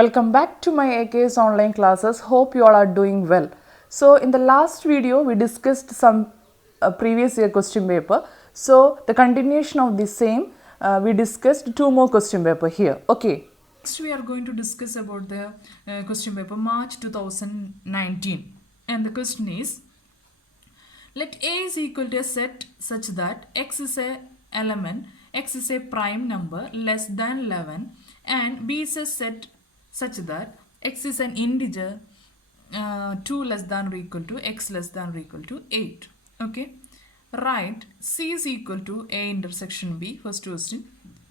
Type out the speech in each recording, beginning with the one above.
Welcome back to my AKS online classes. Hope you all are doing well. So in the last video we discussed some previous year question paper. So the continuation of the same, we discussed two more question paper here. Okay. Next we are going to discuss about the question paper March 2019, and the question is, let A is equal to a set such that x is a element, x is a prime number less than 11, and B is a set such that x is an integer 2 less than or equal to x less than or equal to 8. Okay, write C is equal to A intersection B. First question,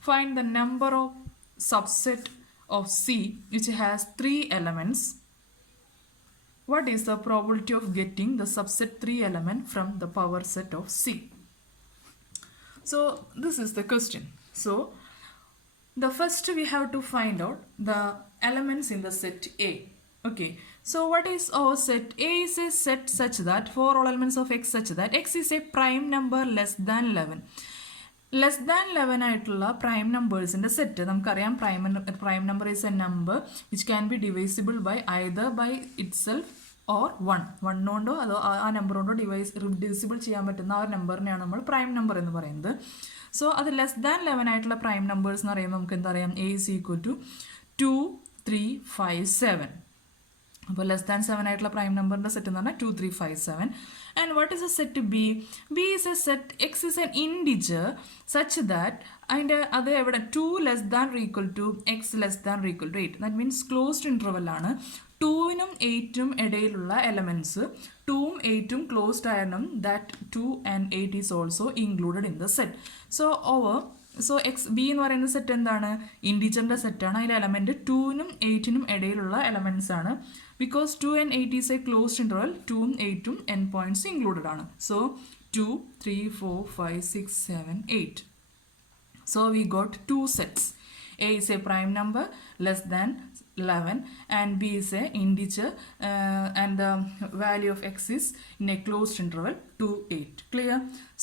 find the number of subset of C which has 3 elements. What is the probability of getting the subset 3 element from the power set of C? So this is the question. So the first we have to find out the elements in the set A. Okay, so what is our set? A is a set such that for all elements of x such that x is a prime number less than 11. Less than 11 ആയിട്ടുള്ള prime നമ്പേഴ്സിൻ്റെ set നമുക്കറിയാം. Prime number is a number which can be divisible by either by itself or one കൊണ്ടോ അതോ ആ number കൊണ്ടോ divisible ചെയ്യാൻ പറ്റുന്ന ആ ഒരു നമ്പറിനെയാണ് നമ്മൾ പ്രൈം നമ്പർ എന്ന് പറയുന്നത്. സോ അത് ലെസ് ദാൻ 11 ആയിട്ടുള്ള പ്രൈം നമ്പേഴ്സ് എന്ന് പറയുമ്പോൾ നമുക്ക് എന്താ പറയാം, എ ഇസ് ഈക്വൽ ടു 2, 3, 5, 7. അപ്പോൾ ലെസ് ദാൻ 7 ആയിട്ടുള്ള പ്രൈം നമ്പറിൻ്റെ സെറ്റ് എന്ന് പറഞ്ഞാൽ 2, 3, 5, 7. And what is a set B? B is a set X is an integer such that അതിൻ്റെ അത് എവിടെ 2 less than equal to X less than equal to 8. That means closed ഇൻ്റർവെല്ലാണ്. 2നും 8ഉം ഇടയിലുള്ള എലമെൻറ്റ്സ് 2ഉം 8ഉം ക്ലോസ്ഡ് ആയണം that 2 and 8 is also included in the set. So X B എന്ന് പറയുന്ന സെറ്റ് എന്താണ്? ഇൻഡിജറിൻ്റെ സെറ്റാണ്. അതിലെ എലമെൻറ്റ് 2നും 8നും ഇടയിലുള്ള എലമെൻറ്റ്സ് ആണ്. Because 2 and 8 is a closed interval, 2ഉം 8ഉം എൻ പോയിൻറ്റ്സ് ഇൻക്ലൂഡഡ് ആണ്. So 2, 3, 4, 5, 6, 7, 8. So we got two sets. A is a prime number less than 11 and B is a integer and the value of x is in a closed interval 2, 8. Clear?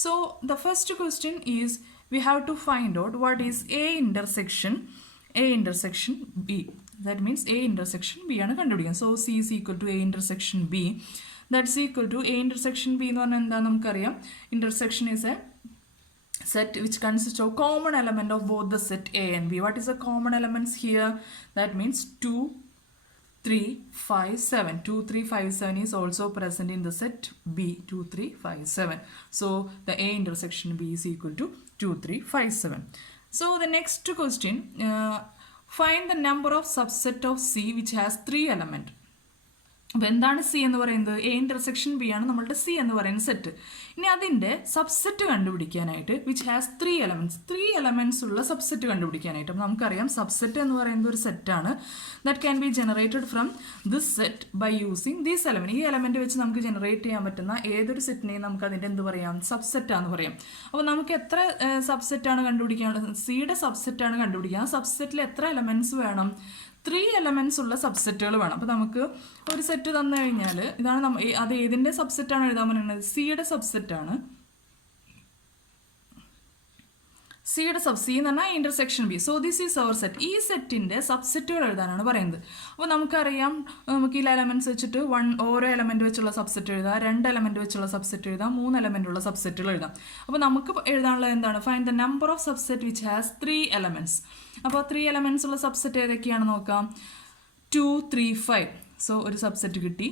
So the first question is we have to find out what is A intersection B. That means A intersection B ആണ് കണ്ടുപിടിക്കുക. So C is equal to A intersection B. That's equal to A intersection B എന്ന് പറഞ്ഞാൽ എന്താ നമുക്കറിയാം. Intersection is a set which consists of common element of both the set A and B. What is the common elements here? That means 2, 3, 5, 7. 2, 3, 5, 7 is also present in the set B. 2, 3, 5, 7. So the A intersection B is equal to 2, 3, 5, 7. So the next question, find the number of subset of C which has 3 elements. അപ്പോൾ എന്താണ് C എന്ന് പറയുന്നത്? A intersection B ആണ് നമ്മളുടെ C എന്ന് പറയുന്ന set. ഇനി അതിൻ്റെ സബ്സെറ്റ് കണ്ടുപിടിക്കാനായിട്ട് വിച്ച് ഹാസ് 3 എലമെൻറ്റ്സ് ഉള്ള സബ്സെറ്റ് കണ്ടുപിടിക്കാനായിട്ട് അപ്പോൾ നമുക്കറിയാം സബ്സെറ്റ് എന്ന് പറയുന്നത് ഒരു സെറ്റാണ് that can be generated from this set by using these element. ഈ എലമെൻറ്റ് വെച്ച് നമുക്ക് ജനറേറ്റ് ചെയ്യാൻ പറ്റുന്ന ഏതൊരു സെറ്റിനെയും നമുക്ക് അതിൻ്റെ എന്ത് പറയാം, സബ്സെറ്റാന്ന് പറയാം. അപ്പോൾ നമുക്ക് എത്ര സബ്സെറ്റാണ് കണ്ടുപിടിക്കാനുള്ളത്? സിയുടെ സബ്സെറ്റാണ് കണ്ടുപിടിക്കുക. സബ്സെറ്റിൽ എത്ര എലമെൻറ്റ്സ് വേണം? 3 എലമെൻറ്റ്സ് ഉള്ള സബ്സെറ്റുകൾ വേണം. അപ്പോൾ നമുക്ക് ഒരു സെറ്റ് തന്നു കഴിഞ്ഞാൽ ഇതാണ് അത് ഏതിൻ്റെ സബ്സെറ്റാണ് എഴുതാൻ പറയുന്നത്? സിയുടെ സബ്സെറ്റാണ്. സി എന്ന് പറഞ്ഞാൽ intersection B. So this is our set. ഈ സെറ്റിൻ്റെ സബ്സെറ്റുകൾ എഴുതാനാണ് പറയുന്നത്. അപ്പോൾ നമുക്കറിയാം നമുക്ക് ഈ എലമെൻറ്റ്സ് വെച്ചിട്ട് ഓരോ എലമെൻറ്റ് വെച്ചുള്ള സബ്സെറ്റ് എഴുതാം, 2 എലമെൻറ്റ് വെച്ചുള്ള സബ്സെറ്റ് എഴുതാം, 3 എലമെൻ്റ് ഉള്ള സബ്സെറ്റുകൾ എഴുതാം. അപ്പോൾ നമുക്ക് എഴുതാനുള്ളത് എന്താണ്? Find the number of subset which has 3 elements. അപ്പോൾ 3 എലമെൻറ്റ്സ് ഉള്ള സബ്സെറ്റ് ഏതൊക്കെയാണ് നോക്കാം. 2, 3, 5. സോ ഒരു സബ്സെറ്റ് കിട്ടി.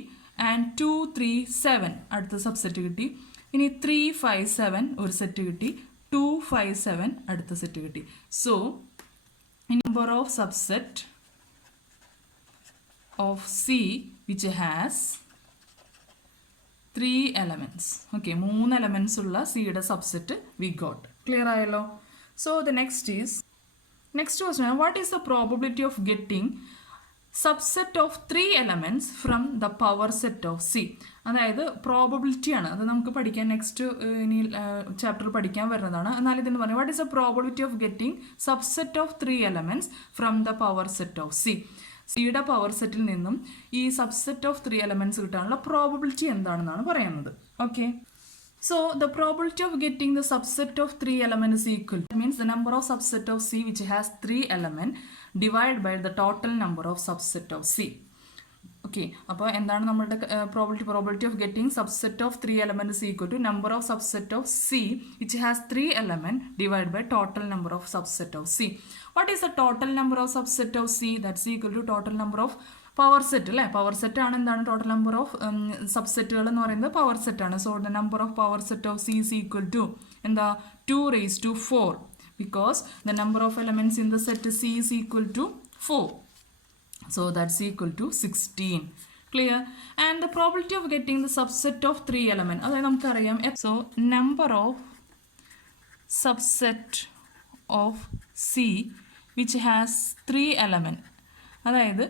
ആൻഡ് 2, 3, 7 അടുത്ത സബ്സെറ്റ് കിട്ടി. ഇനി 3, 5, 7 ഒരു സെറ്റ് കിട്ടി. 2, 5, 7 അടുത്ത സെറ്റ് കിട്ടി. So number of subset of C which has 3 elements. Okay, 3 elements ഉള്ള സിയുടെ സബ്സെറ്റ് വി ഗോട്ട്. ക്ലിയർ ആയല്ലോ? So the next question, what is the probability of getting subset of 3 elements from the power set of C? അതായത് probability ആണ്. അത് നമുക്ക് പഠിക്കാൻ next ഇനി chapter പഠിക്കാൻ വരുന്നതാണ്. എന്നാൽ ഇതിന് പറയാം what is the probability of getting subset of 3 elements from the power set of C. സിയുടെ പവർ സെറ്റിൽ നിന്നും ഈ സബ്സെറ്റ് ഓഫ് 3 എലമെൻറ്റ്സ് കിട്ടാനുള്ള പ്രോബബിലിറ്റി എന്താണെന്നാണ് പറയുന്നത്. Okay, So the probability of getting the subset of 3 elements is equal. That means the number of subset of C which has 3 elements divided by the total number of subset of C. Okay അപ്പോൾ എന്താണ് നമ്മുടെ probability of getting subset of 3 elements equal to number of subset of C which has 3 elements divide by total number of subset of C. What is the total number of subset of C? That's equal to total number of power set അല്ലേ. Power set ആണ് എന്താണ് total number of സബ്സെറ്റുകൾ എന്ന് പറയുന്നത് power set ആണ്. So the number of power set of C is equal to എന്താ 2⁴ because the number of elements in the set C is equal to 4. So that's equal to 16. Clear? And the probability of getting the subset of 3 elements. അതായത് നമുക്കറിയാം. So number of subset of C which has 3 elements. അതായത്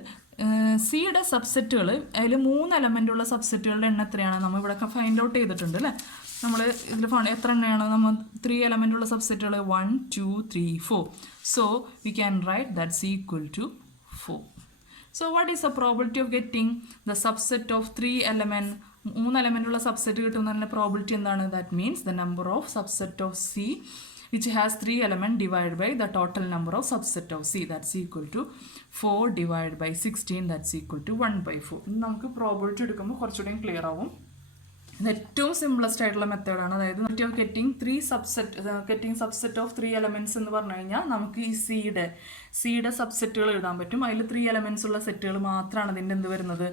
സിയുടെ സബ്സെറ്റുകൾ അതിൽ 3 element ഉള്ള സബ്സെറ്റുകളുടെ എണ്ണം എത്രയാണ് നമ്മൾ ഇവിടെ ഫൈൻഡ് ഔട്ട് ചെയ്തിട്ടുണ്ട് അല്ലേ. നമ്മൾ ഇതിൽ എത്ര എണ്ണയാണ് നമ്മൾ 3 element ഉള്ള സബ്സെറ്റുകൾ 1 2 3 4. So we can write that's equal to 4. So what is the probability of getting the subset of 3 elements? 3 element ഉള്ള സബ്സെറ്റ് കിട്ടുന്നതിൻ്റെ പ്രോബിലിറ്റി എന്താണ്? That means the number of subset of C which has 3 elements divided by the total number of subset of C. That's equal to 4 divided by 16. That's equal to 1/4. നമുക്ക് probability എടുക്കുമ്പോൾ കുറച്ചുകൂടി clear ആവും. ഇത് ഏറ്റവും simplest ആയിട്ടുള്ള മെത്തേഡാണ്. അതായത് of getting subset of 3 elements എന്ന് പറഞ്ഞു കഴിഞ്ഞാൽ നമുക്ക് ഈ സിയുടെ സബ്സെറ്റുകൾ എഴുതാൻ പറ്റും. അതിൽ 3 elements ഉള്ള സെറ്റുകൾ മാത്രമാണ് അതിൻ്റെ എന്ത് വരുന്നത്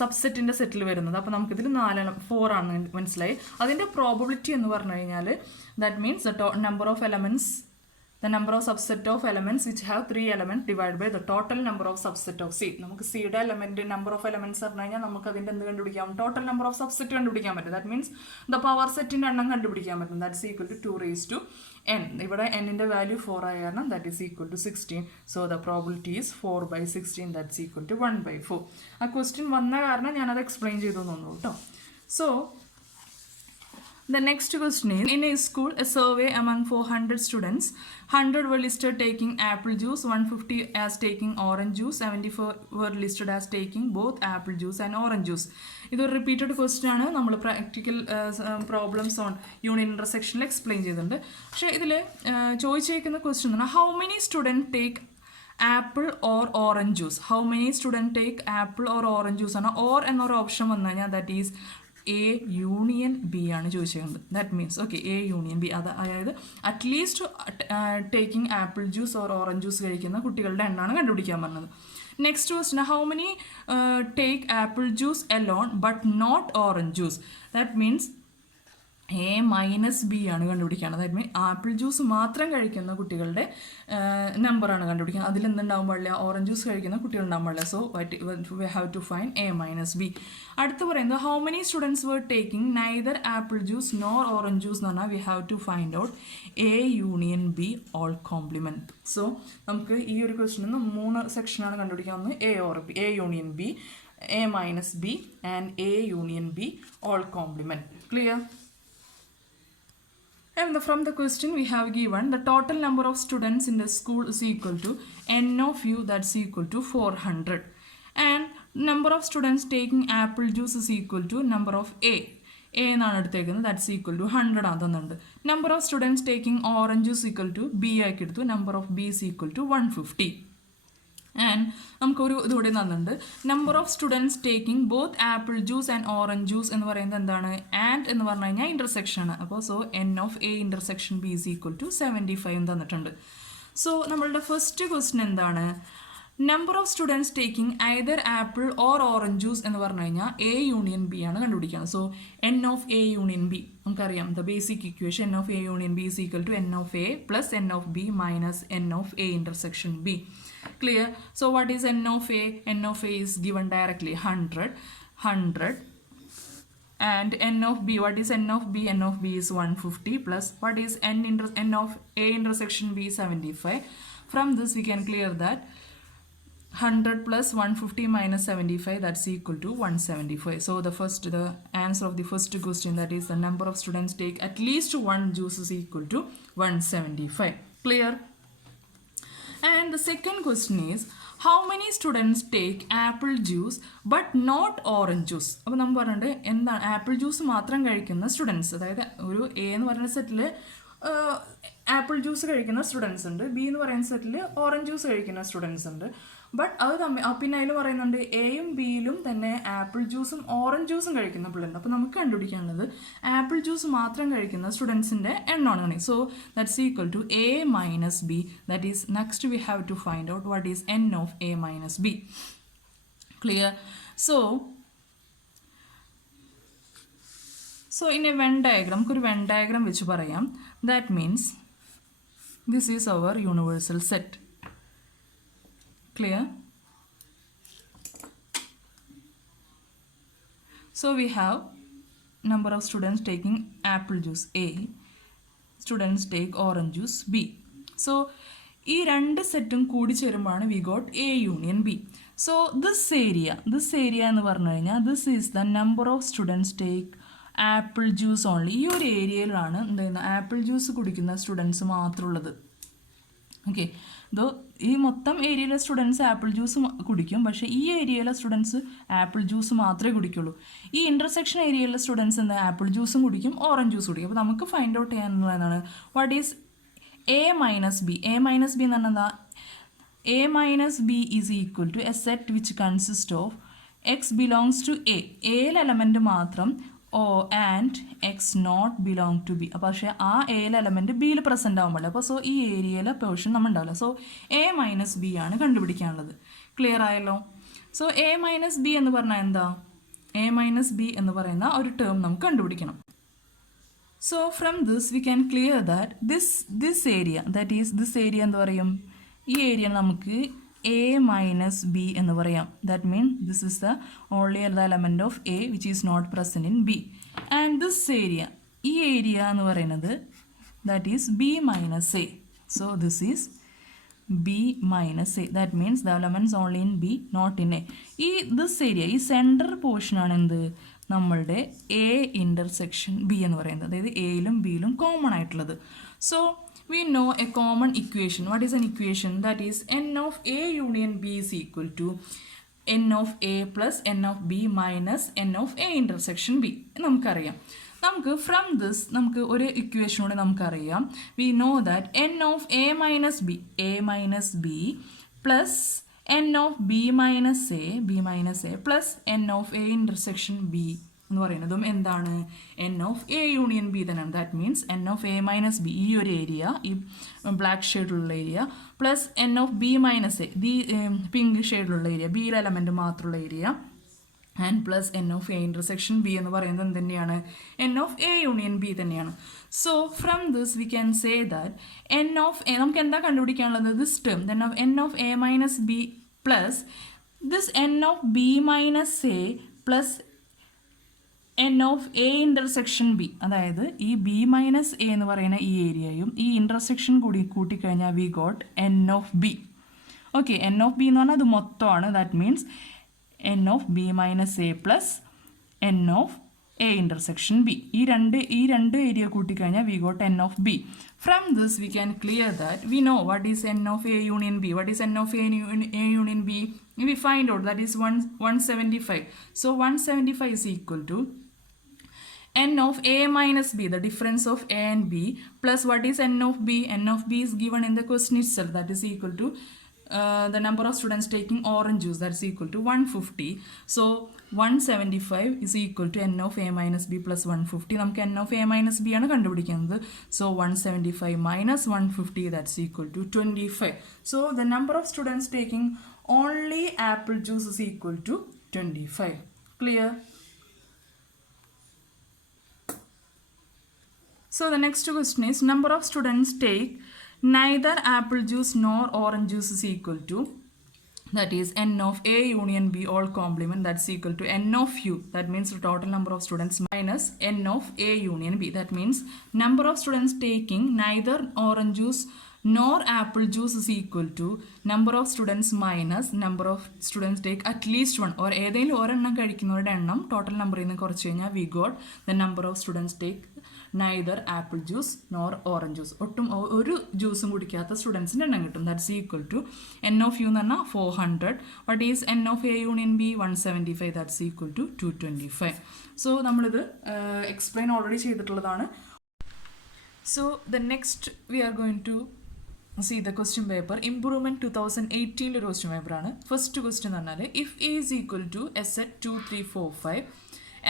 സബ്സെറ്റിൻ്റെ സെറ്റിൽ വരുന്നത്. അപ്പോൾ നമുക്കിതിൽ 4 ആണ് മനസ്സിലായി. അതിൻ്റെ പ്രോബിലിറ്റി എന്ന് പറഞ്ഞു കഴിഞ്ഞാൽ that means the number of elements the number of subset of elements which have 3 elements divided by the total number of subset of C. നമുക്ക് സിയുടെ എലമെന്റ് നമ്പർ ഓഫ് എലമെന്റ്സ് പറഞ്ഞു കഴിഞ്ഞാൽ നമുക്ക് അതിൻ്റെ എന്ത് കണ്ടുപിടിക്കാം? ടോട്ടൽ നമ്പർ ഓഫ് സബ്സെറ്റ് കണ്ടുപിടിക്കാൻ പറ്റും. ദാറ്റ് മീൻസ് ദ പവർ സെറ്റിൻ്റെ എണ്ണം കണ്ടുപിടിക്കാൻ പറ്റും. That's equal to 2⁴n. ഇവിടെ എന്നിൻ്റെ വാല്യൂ 4 ആയ കാരണം that is equal to 16. So the probability is 4/16. That's equal to 1/4. ആ ക്വസ്റ്റ്യൻ വന്ന കാരണം ഞാനത് എക്സ്പ്ലെയിൻ ചെയ്തു തോന്നുന്നു കേട്ടോ. So the next question is, in a school, a survey among 400 students, 100 were listed taking apple juice, 150 as taking orange juice, 74 were listed as taking both apple juice and orange juice. ഇതൊരു repeated question ആണ്. നമ്മൾ practical problems on union ഇൻ്റർസെക്ഷനിൽ explain ചെയ്തിട്ടുണ്ട്. പക്ഷേ ഇതിൽ ചോദിച്ചേക്കുന്ന ക്വസ്റ്റ്യൻ എന്ന് പറഞ്ഞാൽ how many student take apple or orange juice. How many student take apple or orange juice ആണ്. ഓർ എന്നൊരു ഓപ്ഷൻ വന്നു കഴിഞ്ഞാൽ that is A union B ആണ് ചോദിച്ചിരിക്കുന്നത്. That means okay A union B. അതായത് at least taking apple juice or orange juice കഴിക്കുന്ന കുട്ടികളുടെ എണ്ണമാണ് കണ്ടുപിടിക്കാൻ പറഞ്ഞത്. Next question how many take apple juice alone but not orange juice. That means A minus B ആണ് കണ്ടുപിടിക്കുന്നത്. അതായത് മീൻ ആപ്പിൾ ജ്യൂസ് മാത്രം കഴിക്കുന്ന കുട്ടികളുടെ നമ്പറാണ് കണ്ടുപിടിക്കുന്നത്. അതിൽ എന്തുണ്ടാവാൻ പാടില്ല? ഓറഞ്ച് ജ്യൂസ് കഴിക്കുന്ന കുട്ടികളുണ്ടാവാൻ പാടില്ല. So we have to find A minus B. അടുത്ത് പറയുന്നത് how many students were taking neither apple juice nor orange juice എന്ന് പറഞ്ഞാൽ we have to find out A union B all complement. So നമുക്ക് ഈ ഒരു ക്വസ്റ്റ്യനിൽ നിന്ന് 3 സെക്ഷനാണ് കണ്ടുപിടിക്കാൻ. ഒന്ന് A or B, A union B, A minus B and A union B all complement. Clear? And from the question we have given the total number of students in the school is equal to n of u, that's equal to 400, and number of students taking apple juice is equal to number of a എന്നാണ് എടുത്തേക്കുന്നത്. That's equal to 100 ആണ് തന്നിട്ടുണ്ട്. Number of students taking orange juice equal to B ആക്കി എടുത്തു. Number of B is equal to 150. And നമുക്കൊരു ഇതുകൂടി തന്നിട്ടുണ്ട്. Number of students taking both apple juice and orange juice എന്ന് പറയുന്നത് എന്താണ്? ആൻഡ് എന്ന് പറഞ്ഞു കഴിഞ്ഞാൽ ഇൻ്റർസെക്ഷൻ ആണ്. അപ്പോൾ so N of A intersection B is equal to 75 തന്നിട്ടുണ്ട്. സോ നമ്മളുടെ ഫസ്റ്റ് ക്വസ്റ്റ്യൻ എന്താണ്? Number of students taking either apple or orange juice എന്ന് പറഞ്ഞു കഴിഞ്ഞാൽ എ യൂണിയൻ ബി ആണ് കണ്ടുപിടിക്കുന്നത്. So N of A union B നമുക്കറിയാം the basic equation N of A union B is equal to N of A plus N of B minus N of A intersection B. Clear? So what is n of a? N of a is given directly 100 and n of b, what is n of b? N of b is 150 plus what is n of a intersection b? 75. From this we can clear that 100 plus 150 minus 75, that's equal to 175. So the answer of the first question, that is the number of students take at least one juice, is equal to 175. Clear? And the second question is how many students take apple juice but not orange juice? അപ്പോൾ നമ്മൾ പറഞ്ഞിട്ട് എന്താണ് apple juice മാത്രം കഴിക്കുന്ന students, അതായത് ഒരു A എന്ന് പറയുന്ന സെറ്റിൽ ആപ്പിൾ ജ്യൂസ് കഴിക്കുന്ന സ്റ്റുഡൻസ് ഉണ്ട്, ബി എന്ന് പറയുന്ന സെറ്റിൽ ഓറഞ്ച് ജ്യൂസ് കഴിക്കുന്ന സ്റ്റുഡൻസ് ഉണ്ട്. ബട്ട് അത് തമ്മിൽ പിന്നെ അതിൽ പറയുന്നുണ്ട് എയും ബിയിലും തന്നെ ആപ്പിൾ ജ്യൂസും ഓറഞ്ച് ജ്യൂസും കഴിക്കുന്ന പിള്ളേരുണ്ട്. അപ്പോൾ നമുക്ക് കണ്ടുപിടിക്കാനുള്ളത് ആപ്പിൾ ജ്യൂസ് മാത്രം കഴിക്കുന്ന സ്റ്റുഡൻസിൻ്റെ എണ്ണമാണ്. So that's equal to A minus B. That is next we have to find out what is n of A minus B. Clear? So in a Venn diagram, നമുക്കൊരു Venn diagram വെച്ച് പറയാം. That means this is our universal set. Clear? So we have number of students taking apple juice A, students take orange juice B. So ഈ രണ്ട് സെറ്റും കൂടി ചേരുമ്പോഴാണ് we got A union B. So this area എന്ന് പറഞ്ഞു കഴിഞ്ഞാൽ this is the number of students take apple juice only. ഈ ഒരു ഏരിയയിലാണ് എന്ത് ചെയ്യുന്നത്, ആപ്പിൾ ജ്യൂസ് കുടിക്കുന്ന സ്റ്റുഡൻസ് മാത്രമുള്ളത്. ഓക്കെ, ഈ മൊത്തം ഏരിയയിലെ സ്റ്റുഡൻസ് ആപ്പിൾ ജ്യൂസ് കുടിക്കും, പക്ഷേ ഈ ഏരിയയിലെ സ്റ്റുഡൻസ് ആപ്പിൾ ജ്യൂസ് മാത്രമേ കുടിക്കുള്ളൂ. ഈ ഇൻ്റർസെക്ഷൻ ഏരിയയിലെ സ്റ്റുഡൻസ് എന്താ ആപ്പിൾ ജ്യൂസും കുടിക്കും, ഓറഞ്ച് ജ്യൂസ് കുടിക്കും. അപ്പോൾ നമുക്ക് ഫൈൻഡ് ഔട്ട് ചെയ്യാനുള്ളതാണ് what is A minus B. A minus B എന്ന് പറഞ്ഞാൽ എന്താ, A minus B is equal to a set which consist of X belongs to A. എയിൽ എലമെൻറ്റ് മാത്രം ഓ and X not belong to B. അപ്പോൾ പക്ഷേ ആ എയിലെ എലമെൻറ്റ് ബിയിൽ പ്രസൻറ്റ് ആവാൻ പാടില്ല. അപ്പോൾ സോ ഈ ഏരിയയിലെ പോർഷൻ നമ്മൾ ഉണ്ടാവില്ല. സോ എ മൈനസ് ബി ആണ് കണ്ടുപിടിക്കാനുള്ളത്. ക്ലിയർ ആയല്ലോ? സോ എ മൈനസ് ബി എന്ന് പറഞ്ഞാൽ എന്താ, എ മൈനസ് ബി എന്ന് പറയുന്ന ഒരു ടേം നമുക്ക് കണ്ടുപിടിക്കണം. So from this we can clear that this area, that is this area എന്ന് പറയും, ഈ ഏരിയ നമുക്ക് a minus b എന്ന് പറയാം. That means this is the only the element of a which is not present in b. And this area, ഈ area എന്ന് പറയുന്നത് that is b minus a. So this is b minus a. That means the elements only in b, not in a. ഈ this area, ഈ centre portion ആണ് എന്ത്, നമ്മളുടെ A intersection B എന്ന് പറയുന്നത്, അതായത് എയിലും ബിയിലും കോമൺ ആയിട്ടുള്ളത്. So we know a common equation. What is an equation? That is n of A union B is equal to n of A plus N of B minus N of A intersection B. നമുക്കറിയാം, നമുക്ക് from this നമുക്ക് ഒരു ഇക്വേഷനോട് നമുക്കറിയാം, we know that N of A minus B plus N of B minus A plus N of A intersection B എന്ന് പറയുന്നതും എന്താണ്, N of A union B തന്നെയാണ്. That means N of A minus B, ഈ ഒരു area, ഈ black ഷെയ്ഡിലുള്ള area, plus N of B minus A, the pink ഷെയ്ഡിലുള്ള area, ബിയിലെ എലമെൻറ്റ് മാത്രമുള്ള area, and plus N of A intersection B എന്ന് പറയുന്നത് എന്ത് തന്നെയാണ്, N of A union B തന്നെയാണ്. So from this we can say that N of A, നമുക്ക് എന്താ കണ്ടുപിടിക്കാനുള്ളത്, this term then of N of A minus B plus this N of B minus A plus N of A intersection B. അതായത് ഈ B minus A എന്ന് പറയുന്ന ഈ ഏരിയയും ഈ ഇൻ്റർസെക്ഷൻ കൂടി കൂട്ടിക്കഴിഞ്ഞാൽ we got N of B. Okay, N of B എന്ന് പറഞ്ഞാൽ അത് മൊത്തമാണ്. That means N of B minus A plus N of A intersection B. ഈ രണ്ട് ഏരിയ കൂട്ടിക്കഴിഞ്ഞാൽ we got N of B. From this we can clear that we know what is n of a union b. What is n of a union b? We find out that is 175. So 175 is equal to n of a minus b, the difference of a and b, plus what is n of b? N of b is given in the question itself, that is equal to the number of students taking orange juice, that is equal to 150. So 175 is equal to n of a minus b plus 150. നമുക്ക് n of a minus b ആണ് കണ്ടുപിടിക്കുന്നത്. So 175 minus 150, that's equal to 25. So the number of students taking only apple juice is equal to 25. Clear? So the next question is number of students take neither apple juice nor orange juice is equal to, that is n of a union b all complement, that's equal to n of u, that means the total number of students, minus n of a union b, that means number of students taking neither orange juice nor apple juice is equal to number of students minus number of students take at least one, or ഏതെങ്കിലും ഒരെണ്ണം കഴിക്കുന്നവരുടെ എണ്ണം total നമ്പറിൽ നിന്ന് കുറച്ച് കഴിഞ്ഞാൽ we got the number of students take neither apple juice nor orange juice. ഒട്ടും ഒരു ജ്യൂസും കുടിക്കാത്ത സ്റ്റുഡൻസിൻ്റെ എണ്ണം കിട്ടും. That's equal to n of U എന്ന് പറഞ്ഞാൽ 400. What is n of A union B 175. That's equal to 225. So നമ്മളിത് എക്സ്പ്ലെയിൻ ഓൾറെഡി ചെയ്തിട്ടുള്ളതാണ്. So the next we are going to see the question paper improvement 2018 question paper ആണ്. First question എന്ന് പറഞ്ഞാൽ if A is equal to a set 2 3 4 5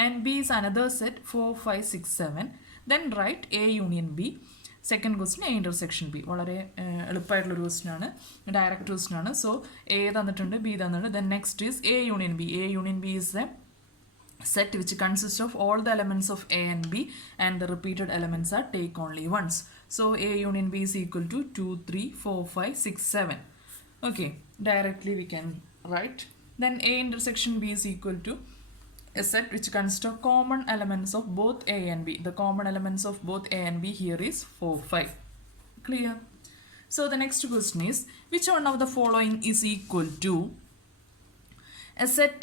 and B is another set 4 5 6 7 then write A union B. Second question A intersection B. വളരെ എളുപ്പമായിട്ടുള്ളൊരു question ആണ്, direct question ആണ്. So A തന്നിട്ടുണ്ട്, B തന്നിട്ടുണ്ട്. Then next is A union B. A union B is A set which consists of all the elements of A and B and the repeated elements are take only once. So A union B is equal to 2 3 4 5 6 7. Okay, directly we can write. Then A intersection B is equal to a set which consists of common elements of both A and B. The common elements of both A and B here is 4 5. Clear? So the next question is which one of the following is equal to a set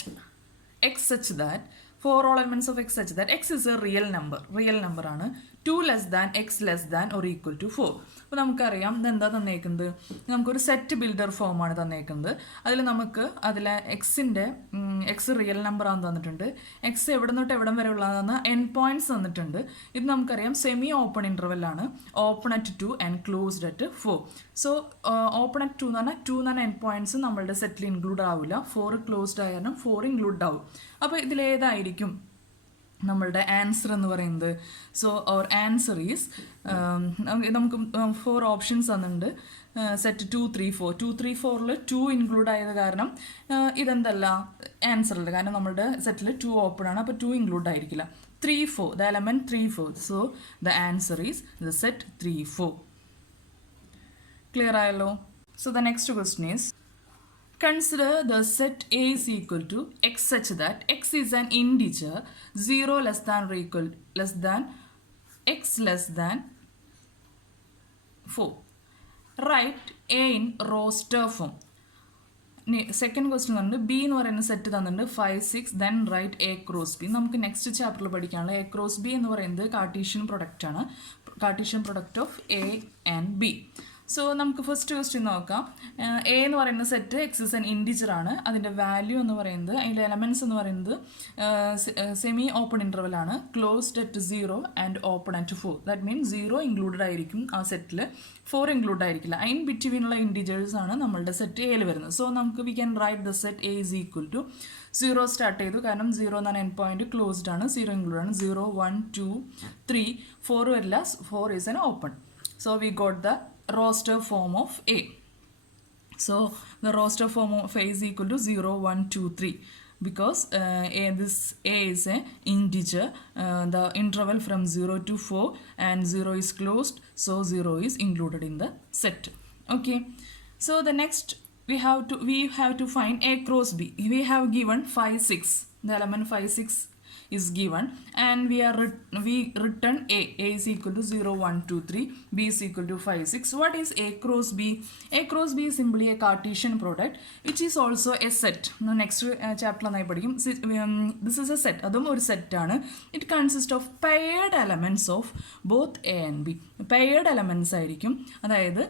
x such that for all elements of x such that x is a real number ആണ് 2 less than x less than or equal to 4. അപ്പോൾ നമുക്കറിയാം ഇതെന്താ തന്നേക്കുന്നത്, നമുക്കൊരു set builder ഫോമാണ് തന്നേക്കുന്നത്. അതിൽ നമുക്ക് അതിലെ X real number ആണെന്ന് തന്നിട്ടുണ്ട്. എക്സ് എവിടെ തൊട്ട് എവിടം വരെ ഉള്ളതെന്ന് എൻ പോയിന്റ്സ് തന്നിട്ടുണ്ട്. ഇത് നമുക്കറിയാം സെമി ഓപ്പൺ ഇൻ്റർവെൽ ആണ്, open at 2 and closed at 4. So open at 2 എന്ന് പറഞ്ഞാൽ 2 എന്ന് പറഞ്ഞാൽ എൻ പോയിന്റ്സ് നമ്മളുടെ സെറ്റിൽ ഇൻക്ലൂഡ് ആവില്ല. 4 ക്ലോസ്ഡ് ആയ കാരണം 4 ഇൻക്ലൂഡ് ആവും. അപ്പോൾ ഇതിലേതായിരിക്കും നമ്മളുടെ ആൻസർ എന്ന് പറയുന്നത്? സോ അവർ ആൻസർ ഈസ് നമുക്ക് 4 ഓപ്ഷൻസ് തന്നിട്ടുണ്ട്. സെറ്റ് 2 3 4. 2 3 4ൽ 2 ഇൻക്ലൂഡ് ആയത് കാരണം ഇതെന്തല്ല ആൻസർ അല്ല, കാരണം നമ്മളുടെ സെറ്റിൽ 2 ഓപ്പൺ ആണ്, അപ്പോൾ 2 ഇൻക്ലൂഡ് ആയിരിക്കില്ല. 3 4, the element 3 4. So the answer is the set 3 4. Clear ആയല്ലോ? So the next question is consider the set A is equal to x such that x is an integer 0 less than or equal less than x less than 4. Write A in roster form. Second question തന്നിട്ടുണ്ട് B എന്ന് പറയുന്ന set തന്നിട്ടുണ്ട് 5 6. Then write a cross B. നമുക്ക് next ചാപ്റ്ററിൽ പഠിക്കാനുള്ള A cross B എന്ന് പറയുന്നത് Cartesian product ആണ്, Cartesian product of A and B. So നമുക്ക് ഫസ്റ്റ് ക്വസ്റ്റ്യൻ നോക്കാം. എ എന്ന് പറയുന്ന set X is an integer ആണ്. അതിൻ്റെ വാല്യൂ എന്ന് പറയുന്നത്, അതിൻ്റെ എലമെൻറ്റ്സ് എന്ന് പറയുന്നത് സെമി ഓപ്പൺ ഇൻ്റർവൽ ആണ്, closed at 0 and open at 4. That means 0 included ആയിരിക്കും ആ സെറ്റിൽ, 4 ഇൻക്ലൂഡ് ആയിരിക്കില്ല. ഇൻ ബിറ്റ്വീനുള്ള ഇൻഡിജേഴ്സ് ആണ് നമ്മളുടെ സെറ്റ് എയിൽ വരുന്നത്. സോ നമുക്ക് we can write the set A is equal to 0 start ചെയ്തു, കാരണം 0 എന്നാണ് എൻ പോയിന്റ്, ക്ലോസ്ഡ് ആണ്, 0 ഇൻക്ലൂഡ് ആണ്. 0 1 2 3 4 വരില്ല, 4 is N open. So we got the roster form of A. So the roster form of A is equal to 0 1 2 3 because this A is a integer, the interval from 0 to 4 and 0 is closed, so 0 is included in the set. Okay, so the next we have to find A cross B. We have given 5 6, the element 5 6 is given, and we return A is equal to 0 1 2 3, B is equal to 5 6. What is A cross B? A cross B is simply a Cartesian product which is also a set. Next chapter ആയി പഠിക്കും. This is a set, അതും ഒരു set ആണ്. It consists of paired elements of both A and B. Paired elements ആയിരിക്കും, അതായത്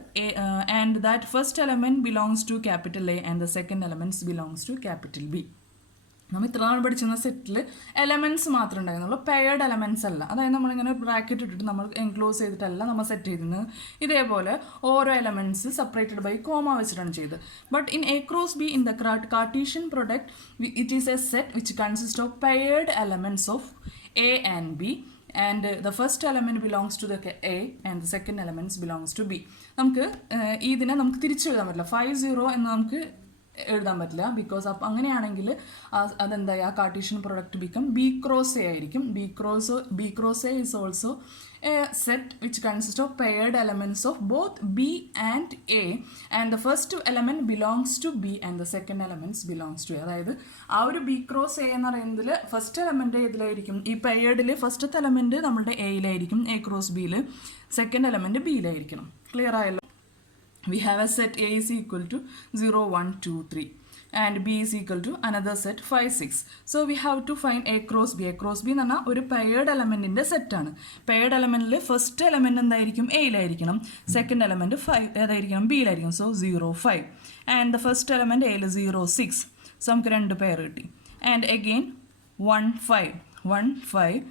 and that first element belongs to capital A and the second element belongs to capital B. നമ്മൾ ഇത്ര നാൾ പഠിച്ചിരുന്ന സെറ്റിൽ elements മാത്രമേ ഉണ്ടായിരുന്നുള്ളൂ, പെയർഡ് എലമെൻറ്റ്സ് അല്ല. അതായത് നമ്മളിങ്ങനെ ബ്രാക്കറ്റ് ഇട്ടിട്ട് നമ്മൾ എൻക്ലോസ് ചെയ്തിട്ടല്ല നമ്മൾ സെറ്റ് ചെയ്തിരുന്നത്. ഇതേപോലെ ഓരോ എലമെൻറ്റ്സ് സെപ്പറേറ്റഡ് ബൈ കോമ വെച്ചിട്ടാണ് ചെയ്തത്. But in A cross be in the Cartesian product it is a set which consist of paired elements of A and B, and the first element belongs to the A and the second elements belongs to B. നമുക്ക് ഇതിനെ നമുക്ക് തിരിച്ചെഴുതാൻ പറ്റില്ല, 5 0 എന്ന് നമുക്ക് എഴുതാൻ പറ്റില്ല, because അപ്പം അങ്ങനെയാണെങ്കിൽ അതെന്താ, ആ Cartesian product become B cross A ആയിരിക്കും. B cross A is also a set which consist of paired elements of both B and A, and the first element belongs to B and the second elements belongs to A. അതായത് ആ ഒരു B cross A എന്ന് പറയുന്നതിൽ first element ഇതിലായിരിക്കും, ഈ പെയർഡിൽ ഫസ്റ്റത്തെ element നമ്മുടെ എയിലായിരിക്കും, A cross ബിയിൽ, second element ബിയിലായിരിക്കണം. Clear ആയല്ലോ? we have a set A is equal to 0, 1, 2, 3 and B is equal to another set 5, 6. So we have to find A cross B. A cross B എന്ന് പറഞ്ഞാൽ ഒരു paired എലമെൻറ്റിൻ്റെ സെറ്റാണ്. Paired എലമെൻറ്റിൽ first element എന്തായിരിക്കും എയിലായിരിക്കണം, second element ഏതായിരിക്കണം ബിയിലായിരിക്കും. So 0, 5 and the first element എയിൽ 0, 6. സോ നമുക്ക് രണ്ട് പെയർ കിട്ടി. And again 1, 5 1, 5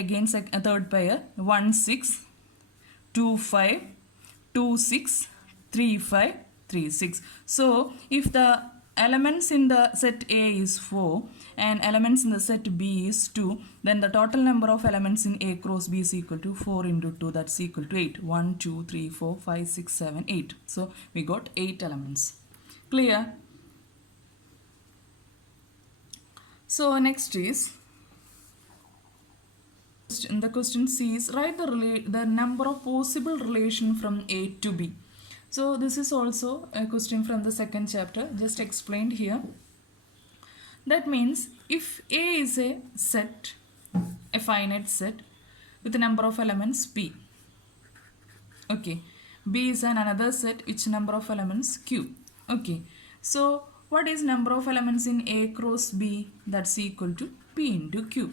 again third pair 1, 6 2, 5 2, 6 3, 5 3, 6. So if the elements in the set A is 4 and elements in the set B is 2, then the total number of elements in A cross B is equal to 4 into 2, that's equal to 8. 1, 2, 3, 4, 5, 6, 7, 8. So we got 8 elements. Clear? So next is the question C is write the number of possible relation from A to B. So this is also a question from the second chapter, just explained here. That means if A is a set, a finite set with a number of elements P, okay, B is another set which number of elements Q, okay. So what is number of elements in A cross B? That's equal to P into Q.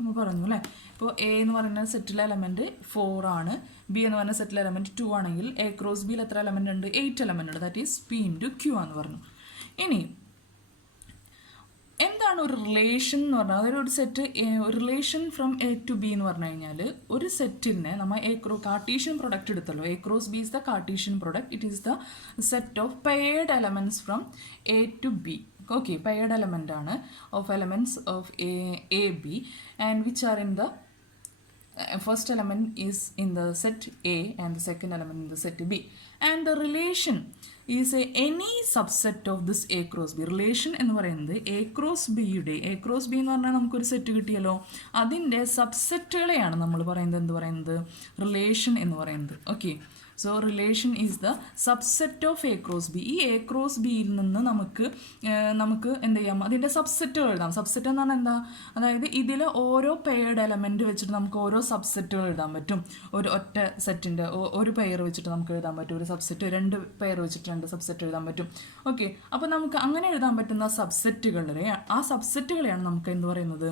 നമ്മൾ പറഞ്ഞു അല്ലേ. ഇപ്പോൾ A എന്ന് പറയുന്ന സെറ്റിലെ element 4 ആണ്, B എന്ന് പറയുന്ന സെറ്റിലെ എലമെൻറ്റ് 2 ആണെങ്കിൽ എ ക്രോസ് ബിയിൽ എത്ര എലമെൻ്റ് ഉണ്ട്, 8 എലമെൻ്റ് ഉണ്ട്. That is P into Q ആണെന്ന് പറഞ്ഞു. ഇനി എന്താണ് ഒരു റിലേഷൻ എന്ന് പറഞ്ഞാൽ, അതായത് ഒരു set relation from A to B എന്ന് പറഞ്ഞു കഴിഞ്ഞാൽ ഒരു സെറ്റിനെ നമ്മൾ കാർട്ടീഷ്യൻ പ്രൊഡക്റ്റ് എടുത്തല്ലോ. A cross B is the Cartesian product. It is the set of paired elements from A to B. Okay, paired element ആണ് of elements of A, B and which are in the first element is in the set A and the second element in the set B. And the relation is any subset of this A cross B. Relation എന്ന് പറയുന്നത് A cross B യുടെ, A cross B എന്ന് പറഞ്ഞാൽ നമുക്കൊരു set കിട്ടിയല്ലോ, അതിൻ്റെ സബ്സെറ്റുകളെയാണ് നമ്മൾ പറയുന്നത് എന്ത് പറയുന്നത്, റിലേഷൻ എന്ന് പറയുന്നത്. Okay, so relation is the subset of A cross B. ഈ എ ക്രോസ് ബിയിൽ നിന്ന് നമുക്ക് എന്ത് ചെയ്യാം, അതിൻ്റെ സബ്സെറ്റുകൾ എഴുതാം. സബ്സെറ്റ് എന്ന് പറഞ്ഞാൽ എന്താ, അതായത് ഇതിൽ ഓരോ പെയർഡ് എലമെൻറ്റ് വെച്ചിട്ട് നമുക്ക് ഓരോ സബ്സെറ്റുകൾ എഴുതാൻ പറ്റും. ഒരു ഒറ്റ സെറ്റിൻ്റെ ഒരു പെയർ വെച്ചിട്ട് നമുക്ക് എഴുതാൻ പറ്റും ഒരു സബ്സെറ്റ്, രണ്ട് പെയർ വെച്ചിട്ട് രണ്ട് സബ്സെറ്റ് എഴുതാൻ പറ്റും. ഓക്കെ, അപ്പോൾ നമുക്ക് അങ്ങനെ എഴുതാൻ പറ്റുന്ന ആ സബ്സെറ്റുകളെയാണ് നമുക്ക് എന്ത് പറയുന്നത്,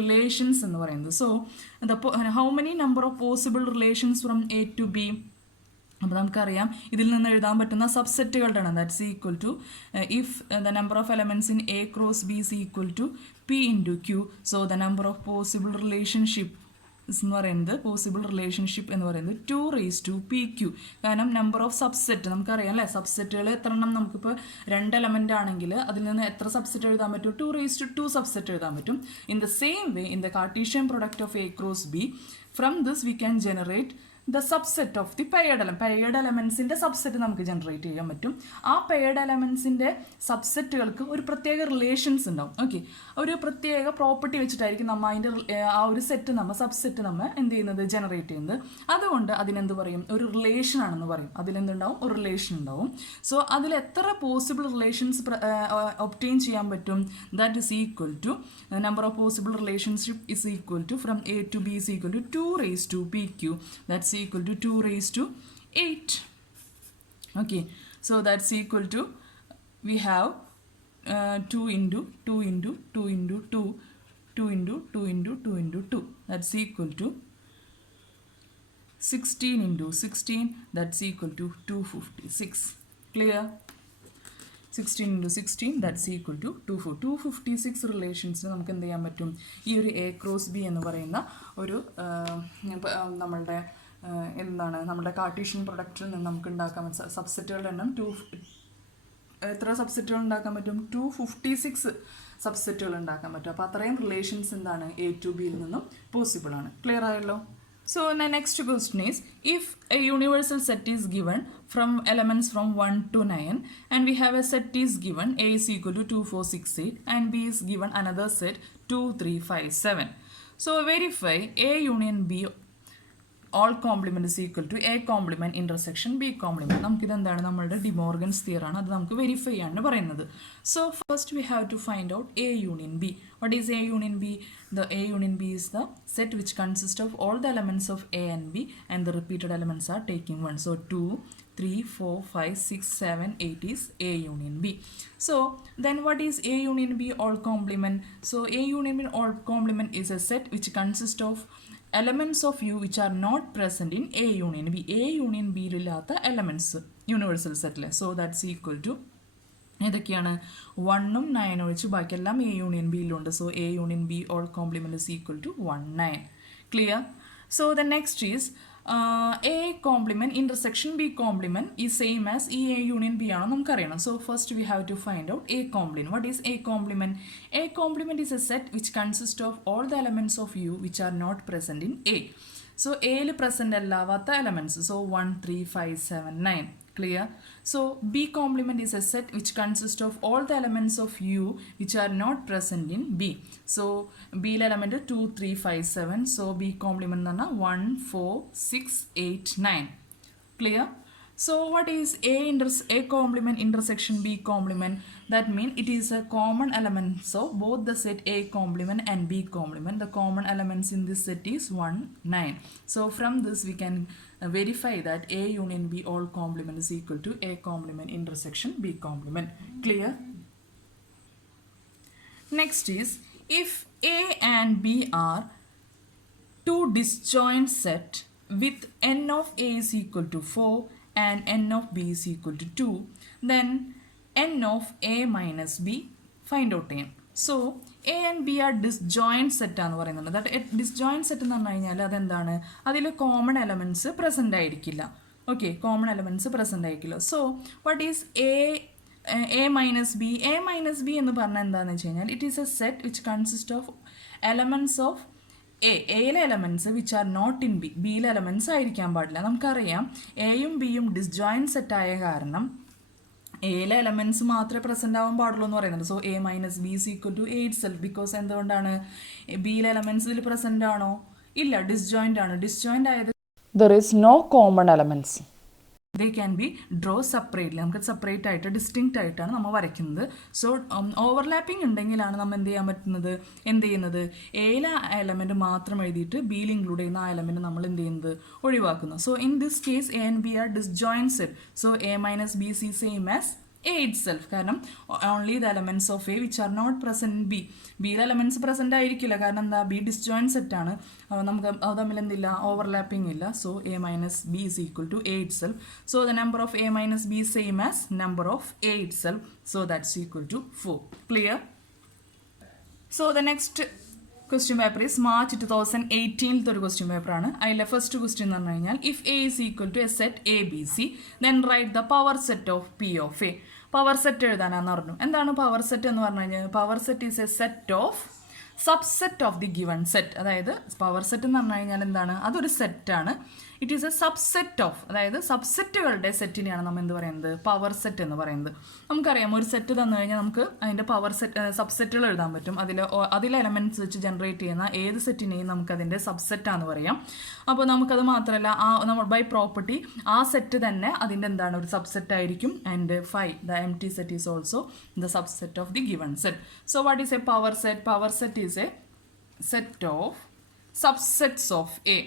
റിലേഷൻസ് എന്ന് പറയുന്നത്. So how many number of possible relations from A to B. അപ്പോൾ നമുക്കറിയാം ഇതിൽ നിന്ന് എഴുതാൻ പറ്റുന്ന സബ്സെറ്റുകളുടെ എണ്ണം. That's equal to if the number of elements in A cross B is equal to P into Q. So the number of possible relationship എന്ന് പറയുന്നത്, പോസിബിൾ റിലേഷൻഷിപ്പ് എന്ന് പറയുന്നത് 2 raised to PQ. കാരണം നമ്പർ ഓഫ് സബ്സെറ്റ് നമുക്കറിയാം അല്ലേ, സബ്സെറ്റുകൾ എത്ര എണ്ണം, നമുക്കിപ്പോൾ 2 എലമെൻ്റ് ആണെങ്കിൽ അതിൽ നിന്ന് എത്ര സബ്സെറ്റ് എഴുതാൻ പറ്റും, 2 raised to 2 സബ്സെറ്റ് എഴുതാൻ പറ്റും. In the same way in the Cartesian product of A cross B, from this we can generate the subset of the paired എലമെൻസിൻ്റെ സബ്സെറ്റ് നമുക്ക് ജനറേറ്റ് ചെയ്യാൻ പറ്റും. ആ പെയർഡ് എലമെൻസിൻ്റെ സബ്സെറ്റുകൾക്ക് ഒരു പ്രത്യേക റിലേഷൻസ് ഉണ്ടാവും. ഓക്കെ, ഒരു പ്രത്യേക പ്രോപ്പർട്ടി വെച്ചിട്ടായിരിക്കും നമ്മൾ അതിൻ്റെ ആ ഒരു സെറ്റ് സബ്സെറ്റ് എന്ത് ചെയ്യുന്നത്, ജനറേറ്റ് ചെയ്യുന്നത്. അതുകൊണ്ട് അതിനെന്ത് പറയും, ഒരു റിലേഷൻ ആണെന്ന് പറയും. അതിലെന്തുണ്ടാവും, ഒരു റിലേഷൻ ഉണ്ടാവും. സോ അതിൽ എത്ര പോസിബിൾ റിലേഷൻസ് ഒബ്റ്റെയിൻ ചെയ്യാൻ പറ്റും, that is equal to number of possible relationship is equal to from A to B is equal to 2 raised to PQ. That's equal to 2 raised to 8. Okay, so that's equal to, we have 2 into 2 into 2 into 2, 2 into 2 into 2 into 2, that's equal to 16 into 16, that's equal to 256. Clear? 16 into 16, that's equal to 256 relations നമുക്ക് എന്ത് ചെയ്യാൻ പറ്റും, ഈ ഒരു A cross B എന്ന് പറയുന്ന ഒരു നമ്മുടെ കാർട്ടീഷ്യൻ പ്രൊഡക്റ്റിൽ നിന്ന് നമുക്ക് ഉണ്ടാക്കാൻ പറ്റും. സബ്സെറ്റുകളുടെ എണ്ണം എത്ര സബ്സെറ്റുകൾ ഉണ്ടാക്കാൻ പറ്റും, 256 സബ്സെറ്റുകൾ ഉണ്ടാക്കാൻ പറ്റും. അപ്പോൾ അത്രയും റിലേഷൻസ് എന്താണ്, എ ടു ബിയിൽ നിന്നും പോസിബിൾ ആണ്. ക്ലിയർ ആയല്ലോ? So the next question is, if a universal set is given from elements from 1 to 9 and we have a set is given A is equal to 2, 4, 6, 8 and B is given another set 2, 3, 5, 7. So verify A union B all complement is equal to A complement intersection B complement. നമുക്കിത് എന്താണ്, നമ്മളുടെ De Morgan's theory ആണ്, അത് നമുക്ക് verify ആണ് പറയുന്നത്. So first we have to find out A union B. What is A union B? The A union B is the set which consists of all the elements of A and B and the repeated elements are taking 1. So 2, 3, 4, 5, 6, 7, 8 is A union B. So then what is A union B all complement? So A union B all complement is a set which consists of elements of U which are not present in A union B. A union B ഇല്ലാത്ത elements universal set. So that's equal to ഏതൊക്കെയാണ് 1ഉം 9 ഒഴിച്ച് ബാക്കിയെല്ലാം A union B യിലുണ്ട്. So A union B all complement is equal to 1, 9. Clear? So the next is A complement intersection B complement is same as A union B ആണ് നമുക്കറിയണം. So first we have to find out A complement. What is A complement? A complement is a set which consists of all the elements of U which are not present in A. So A യിൽ present അല്ലാത്ത elements. So 1, 3, 5, 7, 9. Clear? So B complement is a set which consists of all the elements of U which are not present in B. So B element 2, 3, 5, 7. So B complement 1, 4, 6, 8, 9. Clear? So what is A complement intersection B complement? That means it is a common element. So both the set A complement and B complement. The common elements in this set is 1, 9. So from this we can verify that A union B all complement is equal to A complement intersection B complement. Clear? Next is if A and B are two disjoint set with n of A is equal to 4 and n of B is equal to 2, then n of A minus B find out ചെയ്യാം. So A and B are disjoint set ആണ് പറയുന്നത്. That disjoint set എന്ന് പറഞ്ഞു കഴിഞ്ഞാൽ അതെന്താണ്, അതിൽ common elements present ആയിരിക്കില്ല. Okay, common elements present ആയിരിക്കില്ല. So what is A minus B? A minus B എന്ന് പറഞ്ഞാൽ എന്താണെന്ന് വെച്ച് കഴിഞ്ഞാൽ it is a set which consist of elements of എയിലെ elements which are not in B. ബിയിലെ elements ആയിരിക്കാൻ പാടില്ല. നമുക്കറിയാം എയും ബിയും ഡിസ്ജോയിൻറ്റ് സെറ്റായ കാരണം എയിലെ എലമെൻറ്റ്സ് മാത്രമേ പ്രസൻ്റ് ആവാൻ പാടുള്ളൂ എന്ന് പറയുന്നുണ്ട്. So A minus B is equal to A itself. Because എന്തുകൊണ്ടാണ്, ബിയിലെ എലമെൻറ്റ്സ് ഇതിൽ പ്രസൻ്റ് ആണോ? ഇല്ല, ഡിസ്ജോയിൻ്റ് ആണ്. ഡിസ്ജോയിൻ്റ് ആയത് There is no common elements. They can be draw separately. നമുക്ക് സെപ്പറേറ്റ് ആയിട്ട് ഡിസ്റ്റിങ്ക്റ്റ് ആയിട്ടാണ് നമ്മൾ വരയ്ക്കുന്നത്. സോ ഓവർലാപ്പിംഗ് ഉണ്ടെങ്കിലാണ് നമ്മൾ എന്ത് ചെയ്യുന്നത് എയിലെ എലമെൻറ്റ് മാത്രം എഴുതിയിട്ട് ബിയിൽ ഇൻക്ലൂഡ് ചെയ്യുന്ന ആ എലമെൻറ്റ് നമ്മൾ എന്ത് ചെയ്യുന്നത് ഒഴിവാക്കുന്നു. So in this case A and B are disjoint set. So A minus B is same as A itself. കാരണം only the elements of A which are not present in B. ബിയിലെ elements present ആയിരിക്കില്ല, കാരണം എന്താ, B disjoint സെറ്റാണ്. നമുക്ക് അത് തമ്മിൽ എന്തില്ല, ഓവർലാപ്പിംഗ് ഇല്ല. So A minus B is equal to A itself. So the number of A minus B same as number of A itself. So that's equal to 4. Clear? So the next question paper is March 2018 ഒരു question പേപ്പറാണ്. അതിലെ first question എന്ന് പറഞ്ഞു കഴിഞ്ഞാൽ if A is equal to a set A B C then write the power set of P of A. Power set എഴുതാനാന്ന് പറഞ്ഞു. എന്താണ് power set എന്ന് പറഞ്ഞു കഴിഞ്ഞാൽ power set is a set of subset of the given set. അതായത് power set എന്ന് പറഞ്ഞു കഴിഞ്ഞാൽ എന്താണ്, അതൊരു സെറ്റാണ്. It is a subset of, അതായത് സബ്സെറ്റുകളുടെ സെറ്റിനെയാണ് നമ്മൾ എന്ത് പറയുന്നത്, പവർ സെറ്റ് എന്ന് പറയുന്നത്. നമുക്കറിയാം ഒരു സെറ്റ് തന്നു കഴിഞ്ഞാൽ നമുക്ക് അതിൻ്റെ പവർ സെറ്റ് സബ്സെറ്റുകൾ എഴുതാൻ പറ്റും. അതിലെ എലമെൻറ്റ്സ് വെച്ച് ജനറേറ്റ് ചെയ്യുന്ന ഏത് സെറ്റിനെയും നമുക്കതിൻ്റെ സബ്സെറ്റാന്ന് പറയാം. അപ്പോൾ നമുക്കത് മാത്രമല്ല നമ്മൾ ബൈ പ്രോപ്പർട്ടി ആ സെറ്റ് തന്നെ അതിൻ്റെ എന്താണ് ഒരു സബ്സെറ്റ് ആയിരിക്കും. And 5 the empty set is also the subset of the given set. So what is A power set? Power set is a set of subsets of A.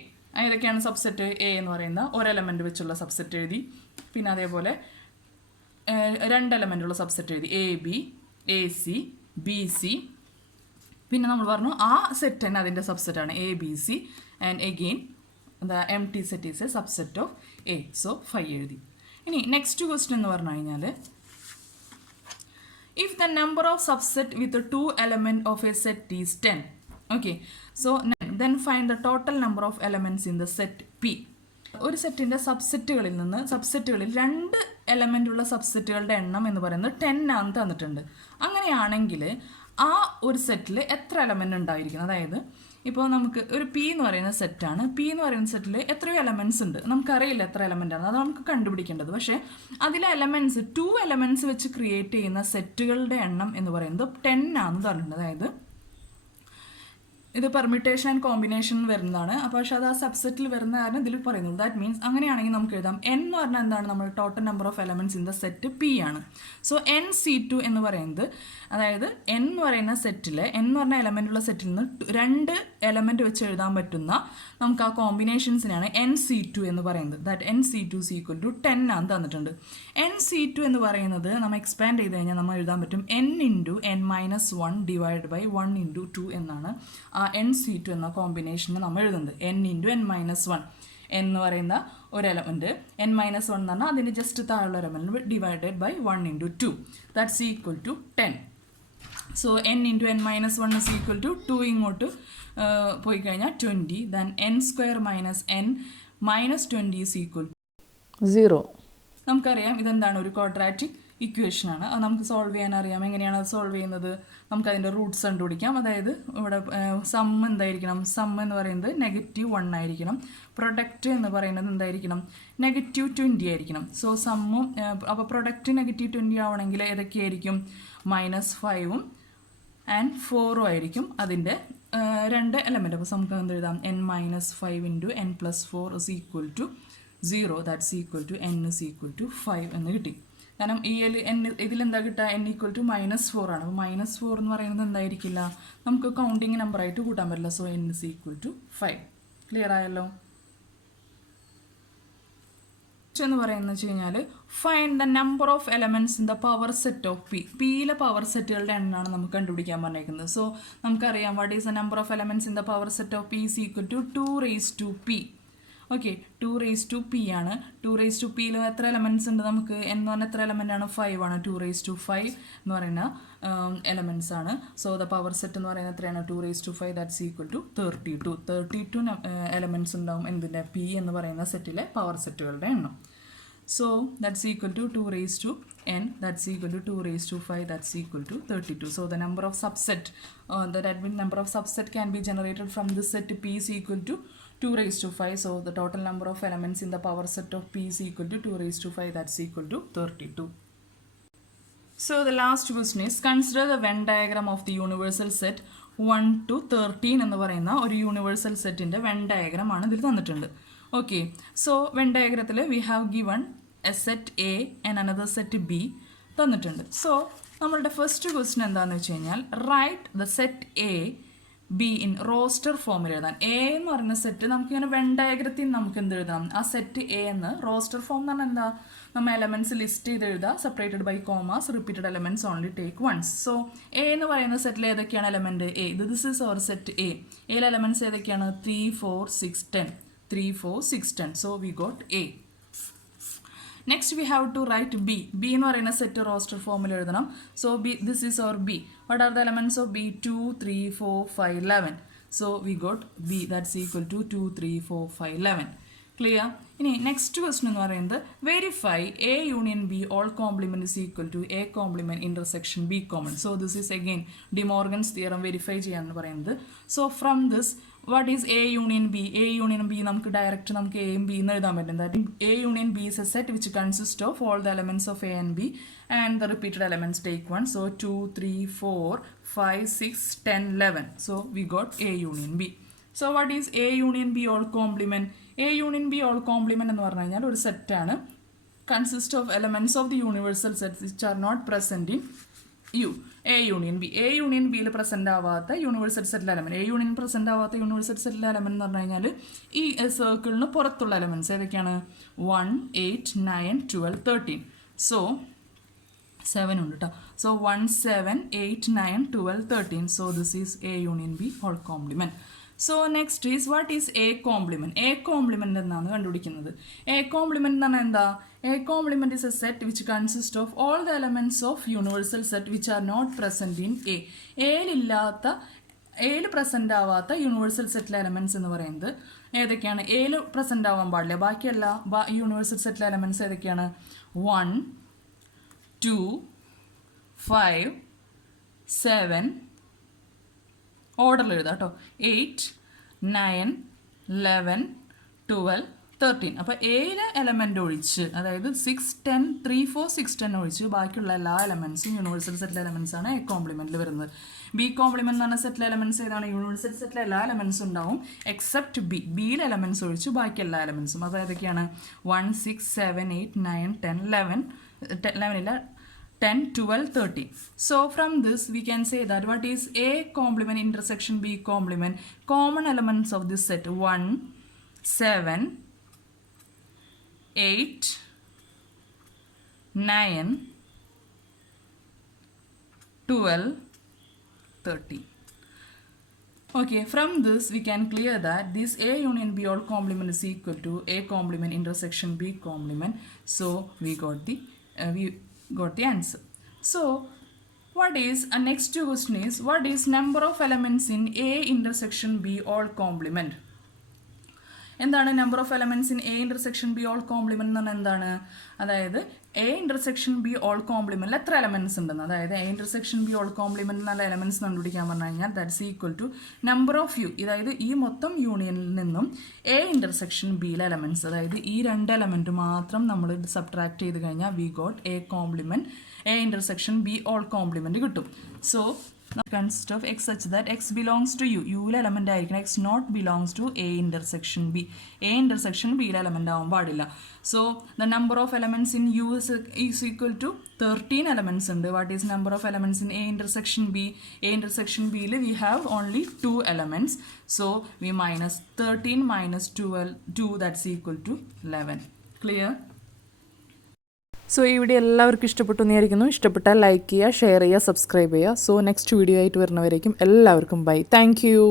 ഏതൊക്കെയാണ് subset? A എന്ന് പറയുന്ന ഒരു element വെച്ചുള്ള subset എഴുതി, പിന്നെ അതേപോലെ രണ്ട് എലമെൻറ്റുള്ള സബ്സെറ്റ് എഴുതി, A B, A C, B C. പിന്നെ നമ്മൾ പറഞ്ഞു ആ സെറ്റ് തന്നെ അതിൻ്റെ സബ്സെറ്റാണ് A B C. And again the empty set is a subset of A. So 5 എഴുതി. ഇനി നെക്സ്റ്റ് ക്വസ്റ്റ്യൻ എന്ന് പറഞ്ഞു കഴിഞ്ഞാൽ if the number of subset with 2 element of a set is 10. Okay, so then find the total number of elements in the set P. ഒരു സെറ്റിൻ്റെ സബ്സെറ്റുകളിൽ 2 element ഉള്ള സബ്സെറ്റുകളുടെ എണ്ണം എന്ന് പറയുന്നത് 10 ആണ് തന്നിട്ടുണ്ട്. അങ്ങനെയാണെങ്കിൽ ആ ഒരു സെറ്റിൽ എത്ര എലമെൻ്റ് ഉണ്ടായിരിക്കും? അതായത് ഇപ്പോൾ നമുക്ക് ഒരു പി എന്ന് പറയുന്ന സെറ്റാണ്. പി എന്ന് പറയുന്ന സെറ്റിൽ എത്രയോ എലമെൻറ്റ്സ് ഉണ്ട്. നമുക്കറിയില്ല എത്ര എലമെൻ്റ് ആണ്, അത് നമുക്ക് കണ്ടുപിടിക്കേണ്ടത്. പക്ഷേ അതിലെ എലമെൻറ്റ്സ് 2 എലമെൻറ്റ്സ് വെച്ച് ക്രിയേറ്റ് ചെയ്യുന്ന സെറ്റുകളുടെ എണ്ണം എന്ന് പറയുന്നത് 10 ആണെന്ന് പറഞ്ഞിട്ടുണ്ട്. അതായത് ഇത് പെർമിറ്റേഷൻ ആൻഡ് കോമ്പിനേഷൻ വരുന്നതാണ്. അപ്പോൾ പക്ഷേ അത് ആ സബ്സെറ്റിൽ വരുന്ന കാരണം ഇതിൽ പറയുന്നത്. ദാറ്റ് മീൻസ് അങ്ങനെയാണെങ്കിൽ നമുക്ക് എഴുതാം n എന്ന് പറഞ്ഞാൽ എന്താണ്, നമ്മൾ total number of elements in the set p ആണ്. സോ NC2 എന്ന് പറയുന്നത്, അതായത് n എന്ന് പറയുന്ന സെറ്റിൽ n എന്ന് പറഞ്ഞ എലമെൻ്റുള്ള സെറ്റിൽ നിന്ന് 2 എലമെൻറ്റ് വെച്ച് എഴുതാൻ പറ്റുന്ന നമുക്ക് ആ കോമ്പിനേഷൻസിനാണ് NC2 എന്ന് പറയുന്നത്. That NC2 is equal to 10 ആണ് തന്നിട്ടുണ്ട്. NC2 എന്ന് പറയുന്നത് നമ്മൾ എക്സ്പാൻഡ് ചെയ്ത് കഴിഞ്ഞാൽ നമ്മൾ എഴുതാൻ പറ്റും n into n minus 1 divide by 1 into 2 എന്നാണ് ആ NC2 എന്ന കോമ്പിനേഷന് നമ്മൾ എഴുതുന്നത്. n ഇൻറ്റു n മൈനസ് 1 എന്ന് പറയുന്ന ഒരു എലമെൻറ്റ്, n മൈനസ് 1 എന്ന് പറഞ്ഞാൽ അതിൻ്റെ ജസ്റ്റ് താഴെയുള്ള element divided by 1 into 2, that's equal to 10. So n into n minus 1 is equal to 2 ഇങ്ങോട്ട് പോയി കഴിഞ്ഞാൽ 20, then n square minus n minus 20 is equal to 0. നമുക്കറിയാം ഇതെന്താണ്, ഒരു ക്വാഡ്രാറ്റിക് ഇക്വേഷനാണ്. അത് നമുക്ക് സോൾവ് ചെയ്യാൻ അറിയാം. എങ്ങനെയാണ് അത് സോൾവ് ചെയ്യുന്നത്, നമുക്കതിൻ്റെ റൂട്ട്സ് കണ്ടുപിടിക്കാം. അതായത് ഇവിടെ സം എന്തായിരിക്കണം, സം എന്ന് പറയുന്നത് -1 ആയിരിക്കണം. പ്രൊഡക്റ്റ് എന്ന് പറയുന്നത് എന്തായിരിക്കണം, -20 ആയിരിക്കണം. സോ സമ്മും അപ്പോൾ പ്രൊഡക്റ്റ് -20 ആവണമെങ്കിൽ ഏതൊക്കെയായിരിക്കും, -5ഉം ആൻഡ് 4ഉം ആയിരിക്കും അതിൻ്റെ 2 എലമെൻറ്റ്. അപ്പോൾ നമുക്ക് എന്ത് എഴുതാം, n minus 5 into n plus 4 is equal to 0, that's equal to n is equal to 5 എന്ന് കിട്ടി. കാരണം ഈ ഇതിലെന്താ കിട്ടുക, n ഈക്വൽ ടു -4 ആണ്. അപ്പോൾ -4 എന്ന് പറയുന്നത് എന്തായിരിക്കില്ല, നമുക്ക് കൗണ്ടിങ് നമ്പറായിട്ട് കൂട്ടാൻ പറ്റില്ല. So n is equal to 5. Clear ആയല്ലോ. എന്ന് പറയുന്നത് വെച്ച് കഴിഞ്ഞാൽ find the number of elements in the power set of P. പിയിലെ പവർ സെറ്റുകളുടെ എണ്ണമാണ് നമുക്ക് കണ്ടുപിടിക്കാൻ പറഞ്ഞേക്കുന്നത്. സോ നമുക്കറിയാം what is the number of elements in the power set of P is equal to 2p. Okay, 2p ആണ്. 2pയിൽ എത്ര elements ഉണ്ട് നമുക്ക്, n എന്ന് പറഞ്ഞാൽ എത്ര എലമെൻ്റ് ആണ്, 5 ആണ്. 2 എന്ന് പറയുന്ന എലമെൻറ്റ്സ് ആണ്. സോ ദ പവർ സെറ്റ് എന്ന് പറയുന്നത് എത്രയാണ്, 2 ദാറ്റ്സ് ഈക്വൽ ടു 32 എലമെൻറ്റ്സ് ഉണ്ടാവും എന്തിൻ്റെ, പി എന്ന് പറയുന്ന സെറ്റിലെ പവർ സെറ്റുകളുടെ എണ്ണം. So that's equal to 2n, that's equal to 2 that's equal to 32. So the number of subset, number of subset can be generated from this set p is equal to 2 So the total number of elements in the power set of p is equal to 2 that's equal to 32. So the last question is, consider the Venn diagram of the universal set 1 to 13 എന്ന് പറയുന്ന ഒരു universal സെറ്റിൻ്റെ when diagram ആണ് ഇതിൽ തന്നിട്ടുണ്ട്. Okay, so when ഡയഗ്രത്തിൽ we have given a set A and another set B തന്നിട്ടുണ്ട്. So നമ്മളുടെ ഫസ്റ്റ് ക്വസ്റ്റ്യൻ എന്താണെന്ന് വെച്ച് കഴിഞ്ഞാൽ, write the set A B in roster ഫോമിൽ എഴുതാൻ. എ എന്ന് പറയുന്ന സെറ്റ് നമുക്കിങ്ങനെ വെൻ ഡയഗ്രത്തിൽ നമുക്ക് എന്ത് എഴുതാം, ആ സെറ്റ് എ എന്ന് റോസ്റ്റർ ഫോം എന്ന് പറഞ്ഞാൽ എന്താ, നമ്മൾ എലമെൻറ്റ്സ് ലിസ്റ്റ് ചെയ്ത് എഴുതുക, separated by commas, repeated elements only take once. So A എന്ന് പറയുന്ന സെറ്റിൽ ഏതൊക്കെയാണ് element A, this is our set A. എയിൽ എലമെൻറ്റ്സ് ഏതൊക്കെയാണ്, 3 4 6 10, 3 4 6 10. So we got A. Next we have to write B. B എന്ന് പറയുന്ന സെറ്റ് റോസ്റ്റർ ഫോമിൽ എഴുതണം. So B, this is our B. What are the elements of B? 2 3 4 5 11. So we got B, that's equal to 2 3 4 5 11. Clear? ഇനി next question എന്ന് പറയുന്നത്, verify A union B all complement is equal to A complement intersection B common. So this is again De Morgan's theorem verify ചെയ്യാമെന്ന് പറയുന്നത്. So from this what is A union B? A union B നമുക്ക് direct നമുക്ക് എയും B എന്ന് എഴുതാൻ പറ്റും. That A union B is a set which consist of all the elements of A and B and the repeated elements take one. So 2 3 4 5 6 10 11. So we got A union B. So what is A union B all complement? A union B all complement എന്ന് പറഞ്ഞു കഴിഞ്ഞാൽ ഒരു സെറ്റാണ്, consist of elements of the universal sets which are not present in U. A union B, A union ബിയിൽ present ആവാത്ത universal സെറ്റിലെ element, A union present ആവാത്ത universal സെറ്റിലെ എലമെൻറ്റ് എന്ന് പറഞ്ഞു കഴിഞ്ഞാൽ ഈ സർക്കിളിന് പുറത്തുള്ള എലമെൻറ്റ്സ് ഏതൊക്കെയാണ്, 1 8 9 12 13. സോ 7 ഉണ്ട് കേട്ടോ. So 1 7 8 9 12 13. So this is A union B whole complement. So next is what is A complement? A complement എന്നാണ് കണ്ടുപിടിക്കുന്നത്. എ കോംപ്ലിമെൻറ്റ് എന്ന് പറഞ്ഞാൽ എന്താ? A complement is a set which consist of all the elements of universal set which are not present in A. എയിൽ present ആവാത്ത universal സെറ്റിലെ elements എന്ന് പറയുന്നത് ഏതൊക്കെയാണ്? എയിൽ പ്രസൻ്റ് ആവാൻ പാടില്ല, ബാക്കിയല്ല യൂണിവേഴ്സൽ സെറ്റിലെ എലമെൻറ്റ്സ് ഏതൊക്കെയാണ്? 1 2 5 7, ഓർഡറിൽ എഴുതാം കേട്ടോ, 8 9 11 12 13. അപ്പോൾ എയിലെ എലമെൻ്റ് ഒഴിച്ച്, അതായത് 6, 10, 3, 4, 6, 10 ഒഴിച്ച് ബാക്കിയുള്ള എല്ലാ എലമെൻസും യൂണിവേഴ്സൽ സെറ്റിലെ എലമെൻസ് ആണ് എ കോംപ്ലിമെൻറ്റിൽ വരുന്നത്. ബി കോംപ്ലിമെൻറ്റ് എന്ന് പറഞ്ഞ സെറ്റിലെ എലമെൻസ് ഏതാണ്? യൂണിവേഴ്സൽ സെറ്റിലെ എല്ലാ എലമെൻസും ഉണ്ടാവും എക്സെപ്റ്റ് ബി. ബിയിലെ എലമെൻസ് ഒഴിച്ച് ബാക്കി എല്ലാ എലമെൻസും. അപ്പോൾ ഏതൊക്കെയാണ്? 1, 6, 7, 8, 9, 10, 11, 11 10, 12, 13. So from this we can say that what is A complement intersection B complement? Common elements of this set: 1, 7, 8, 9, 12, 13. Okay, from this we can clear that this A union B all complement is equal to A complement intersection B complement. So we got the answer. So what is next question is, what is number of elements in A intersection B all complement? എന്താണ് number of elements in A intersection B all complement എന്ന് പറഞ്ഞാൽ എന്താണ്? അതായത് A intersection B all കോംപ്ലിമെൻറ്റിൽ എത്ര elements ഉണ്ടെന്ന്, അതായത് A intersection B all complement എന്നുള്ള എലമെൻറ്റ്സ് കണ്ടുപിടിക്കാൻ പറഞ്ഞു കഴിഞ്ഞാൽ that's equal to number of U, അതായത് ഈ മൊത്തം യൂണിയനിൽ നിന്നും എ ഇൻ്റർസെക്ഷൻ ബിയിലെ എലമെൻറ്റ്സ്, അതായത് ഈ 2 എലമെൻറ്റ് മാത്രം നമ്മൾ സബ്ട്രാക്ട് ചെയ്ത് കഴിഞ്ഞാൽ we got A complement, A intersection B all complement കിട്ടും. So consist of x such that x belongs to u. യുവിലെ എലമെൻ്റ് ആയിരിക്കണം. x not belongs to a intersection b. a intersection ബിയിലെ element ആവാൻ പാടില്ല. So the number of elements in U is equal to 13 elements ഉണ്ട്. What is number of elements in A intersection B? A intersection ബിയിൽ we have only 2 elements. So we minus 13 minus 2 that's equal to 11. Clear? So ഈ video എല്ലാവർക്കും ഇഷ്ടപ്പെട്ടു എന്നായിരിക്കുന്നു. ഇഷ്ടപ്പെട്ടാൽ like ചെയ്യുക, share ചെയ്യുക, subscribe ചെയ്യുക. So next video ആയിട്ട് വരുന്നവരേക്കും എല്ലാവർക്കും ബൈ. Thank you.